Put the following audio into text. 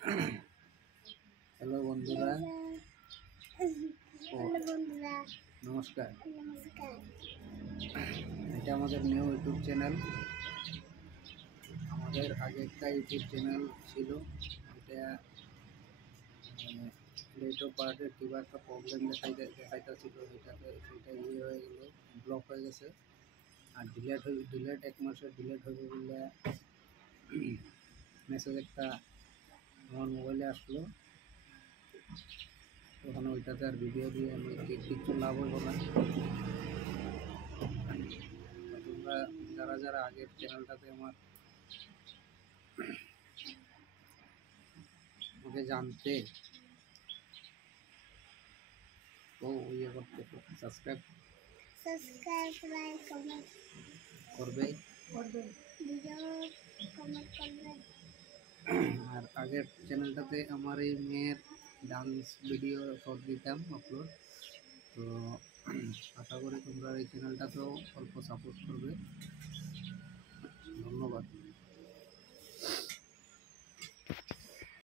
Hello বন্ধুরা, নমস্কার। এটা আমাদের নিউ ইউটিউব চ্যানেল। আমাদের আগে একটা ইউটিউব চ্যানেল ছিল, এটা ডেট অফ বার্থের কিবা একটা প্রবলেম দেখাইতেছিল, সেটা ইয়ে হয়ে গেল, ব্লক হয়ে গেছে। আর ডিলেট 1 মাসে ডিলেট হবে বলে মেসেজ একটা আমার মোবাইলে আসলো। তখন ওইটাতে আর ভিডিও দিয়ে আমি কিছু লাভ হইব না। তোমরা যারা যারা আগের চ্যানেলটাতে আমাকে জানতে তো ইয়ে করতে সাবস্ক্রাইব লাইক কমেন্ট করবে, আর আগের চ্যানেলটাতে আমার এই মেয়ের ডান্স ভিডিও শর্ট দিতাম আপলোড। তো আশা করি তোমরা এই চ্যানেলটাতেও অল্প সাপোর্ট করবে।